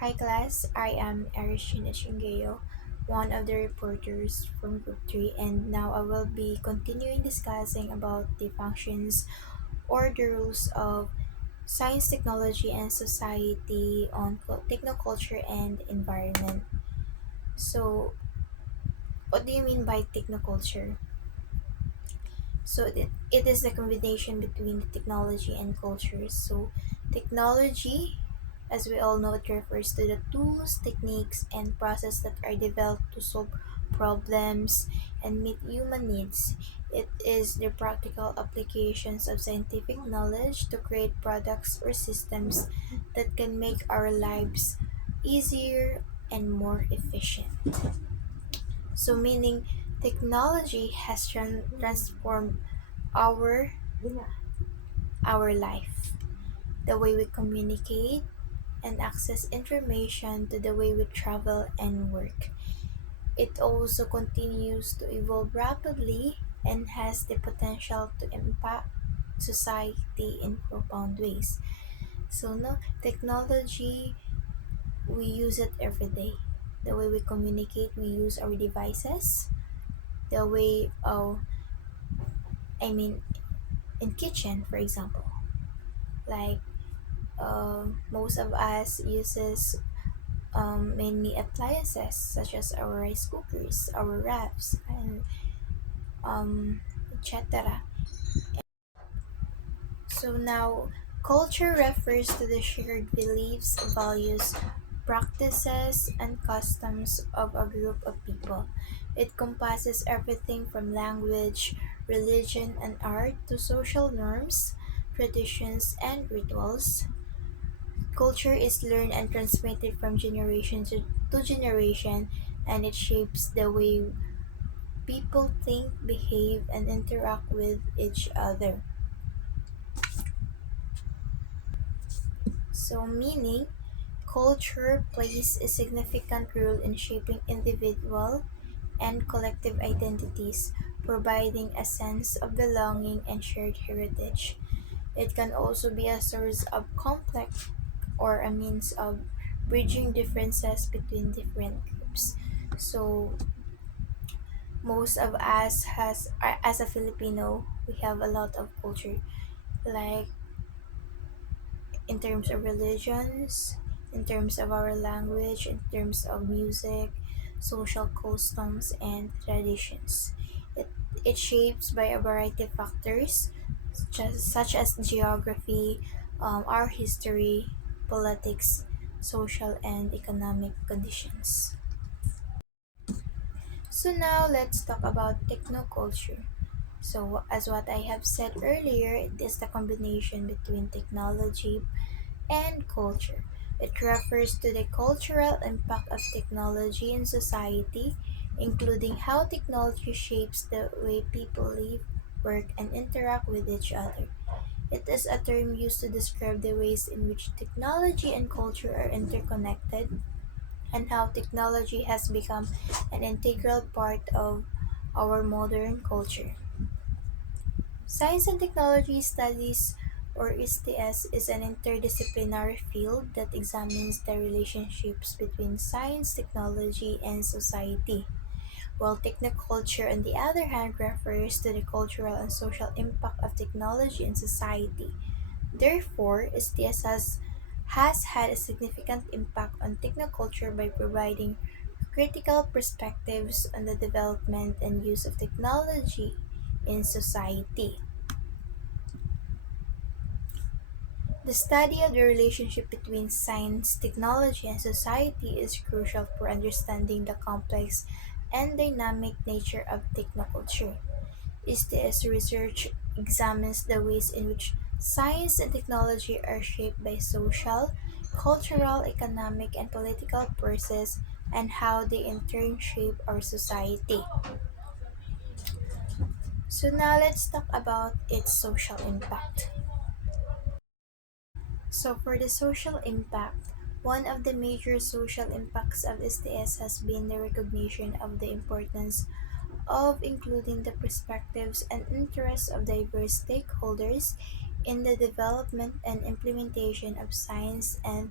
Hi class, I am Arishina Chingeyo, one of the reporters from Group 3, and now I will be continuing discussing about the functions or the rules of science, technology, and society on technoculture and environment. So, what do you mean by technoculture? So it is the combination between the technology and culture. So technology, as we all know, it refers to the tools, techniques, and process that are developed to solve problems and meet human needs. It is the practical applications of scientific knowledge to create products or systems that can make our lives easier and more efficient. So meaning technology has transformed our our life, the way we communicate and access information to the way we travel and work. It also continues to evolve rapidly and has the potential to impact society in profound ways. So no technology, we use it every day. The way we communicate, we use our devices. The way I mean in kitchen for example. Like most of us uses many appliances such as our rice cookers, our wraps, and etc. So now, culture refers to the shared beliefs, values, practices, and customs of a group of people. It encompasses everything from language, religion, and art to social norms, traditions, and rituals. Culture is learned and transmitted from generation to generation, and it shapes the way people think, behave, and interact with each other. So, meaning, culture plays a significant role in shaping individual and collective identities, providing a sense of belonging and shared heritage. It can also be a source of conflict or a means of bridging differences between different groups. So most of us has as a Filipino, we have a lot of culture, like in terms of religions, in terms of our language, in terms of music, social customs, and traditions. It, it shapes by a variety of factors such as geography, our history, politics, social and economic conditions. So now let's talk about technoculture. So as what I have said earlier, it is the combination between technology and culture. It refers to the cultural impact of technology in society, including how technology shapes the way people live, work, and interact with each other. It is a term used to describe the ways in which technology and culture are interconnected and how technology has become an integral part of our modern culture. Science and Technology Studies, or STS, is an interdisciplinary field that examines the relationships between science, technology, and society, while technoculture, on the other hand, refers to the cultural and social impact of technology in society. Therefore, has had a significant impact on technoculture by providing critical perspectives on the development and use of technology in society. The study of the relationship between science, technology, and society is crucial for understanding the complex and dynamic nature of technoculture. STS research examines the ways in which science and technology are shaped by social, cultural, economic, and political forces and how they in turn shape our society. So now let's talk about its social impact. So, for the social impact, one of the major social impacts of STS has been the recognition of the importance of including the perspectives and interests of diverse stakeholders in the development and implementation of science and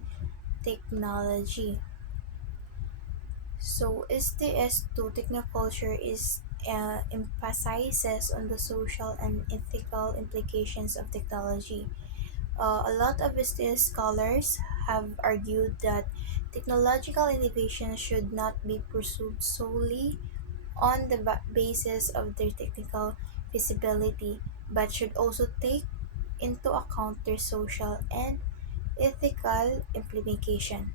technology. So STS2 technoculture is emphasizes on the social and ethical implications of technology. A lot of STS scholars have argued that technological innovation should not be pursued solely on the basis of their technical feasibility, but should also take into account their social and ethical implication.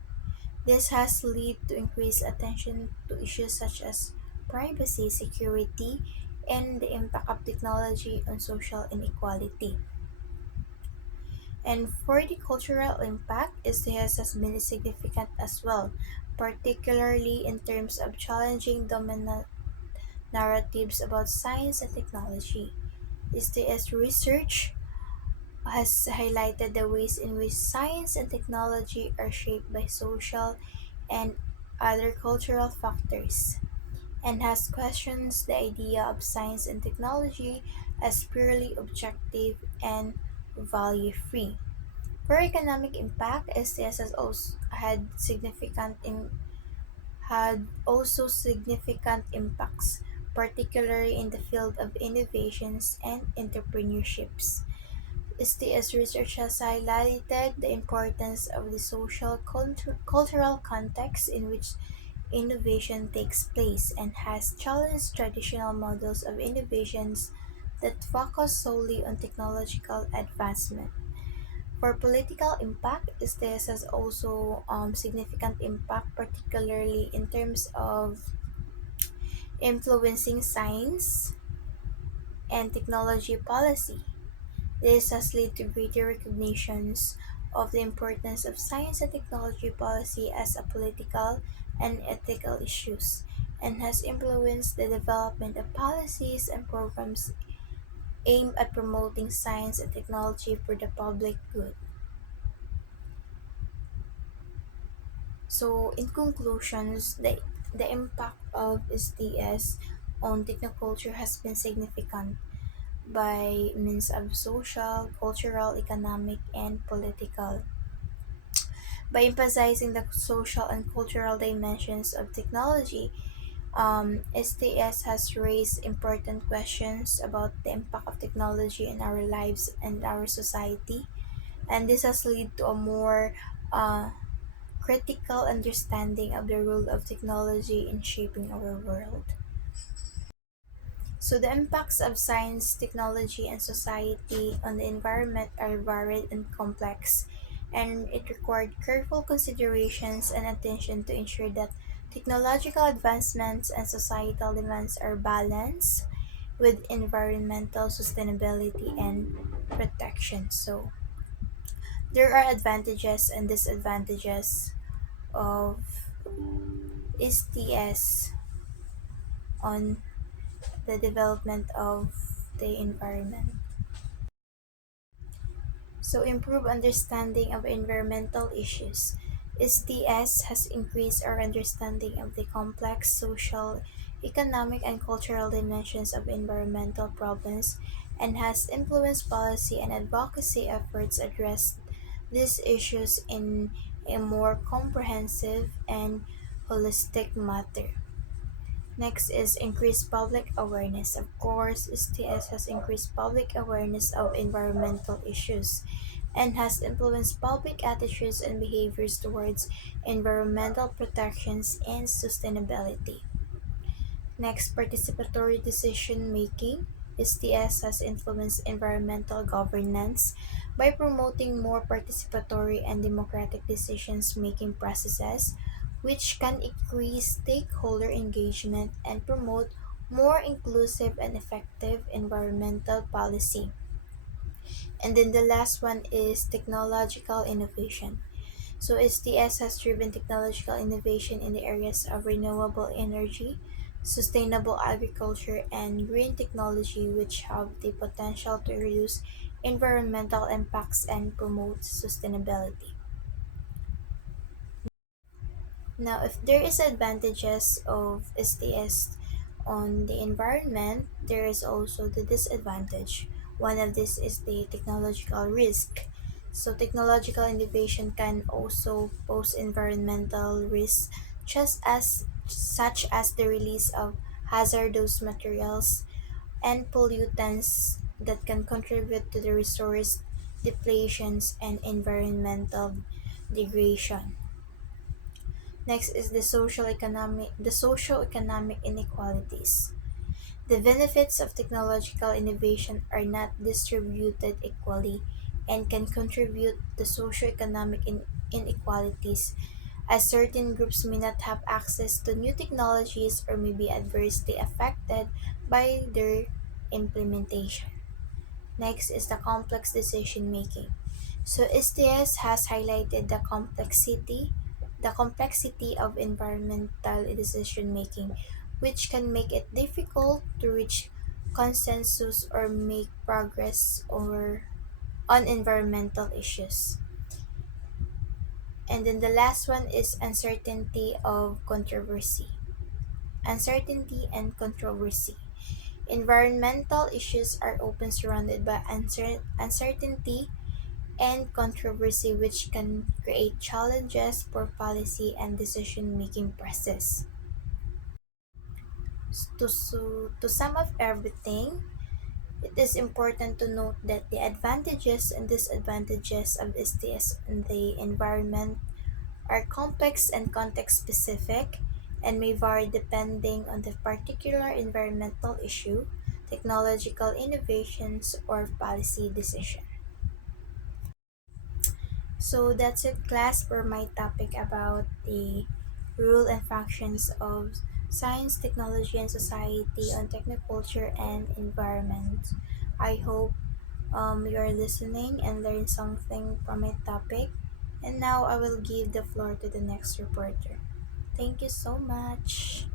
This has led to increased attention to issues such as privacy, security, and the impact of technology on social inequality. And for the cultural impact, STS has been significant as well, particularly in terms of challenging dominant narratives about science and technology. STS research has highlighted the ways in which science and technology are shaped by social and other cultural factors, and has questioned the idea of science and technology as purely objective and value free. For economic impact, STS has also had also significant impacts, particularly in the field of innovations and entrepreneurships. STS research has highlighted the importance of the social cultural context in which innovation takes place and has challenged traditional models of innovations that focus solely on technological advancement. For political impact, STS has also significant impact, particularly in terms of influencing science and technology policy. This has led to greater recognitions of the importance of science and technology policy as a political and ethical issues, and has influenced the development of policies and programs aimed at promoting science and technology for the public good. So, in conclusions, the impact of STS on technoculture has been significant by means of social, cultural, economic, and political. By emphasizing the social and cultural dimensions of technology, STS has raised important questions about the impact of technology in our lives and our society, and this has led to a more critical understanding of the role of technology in shaping our world. So, the impacts of science, technology, and society on the environment are varied and complex, and it required careful considerations and attention to ensure that technological advancements and societal demands are balanced with environmental sustainability and protection. So, there are advantages and disadvantages of STS on the development of the environment. So, improve understanding of environmental issues. STS has increased our understanding of the complex social, economic, and cultural dimensions of environmental problems and has influenced policy and advocacy efforts address these issues in a more comprehensive and holistic manner. Next is increased public awareness. Of course, STS has increased public awareness of environmental issues and has influenced public attitudes and behaviors towards environmental protections and sustainability. Next, participatory decision making. STS has influenced environmental governance by promoting more participatory and democratic decisions making processes, which can increase stakeholder engagement and promote more inclusive and effective environmental policy. And then the last one is technological innovation. So STS has driven technological innovation in the areas of renewable energy, sustainable agriculture, and green technology, which have the potential to reduce environmental impacts and promote sustainability. Now, if there is advantages of STS on the environment, there is also the disadvantage. One of this is the technological risk. So technological innovation can also pose environmental risks, such as the release of hazardous materials and pollutants that can contribute to the resource depletions and environmental degradation. Next is the socio-economic inequalities. The benefits of technological innovation are not distributed equally and can contribute to socio-economic inequalities, as certain groups may not have access to new technologies or may be adversely affected by their implementation. Next is the complex decision making. So STS has highlighted the complexity of environmental decision making, which can make it difficult to reach consensus or make progress on environmental issues. And then the last one is uncertainty of controversy. Uncertainty and controversy. Environmental issues are often surrounded by uncertainty and controversy, which can create challenges for policy and decision making process. To sum up everything, it is important to note that the advantages and disadvantages of STS in the environment are complex and context specific and may vary depending on the particular environmental issue, technological innovations, or policy decision. So that's it, class, for my topic about the role and functions of science, technology, and society on technoculture and environment. I hope you are listening and learn something from my topic. And now I will give the floor to the next reporter. Thank you so much.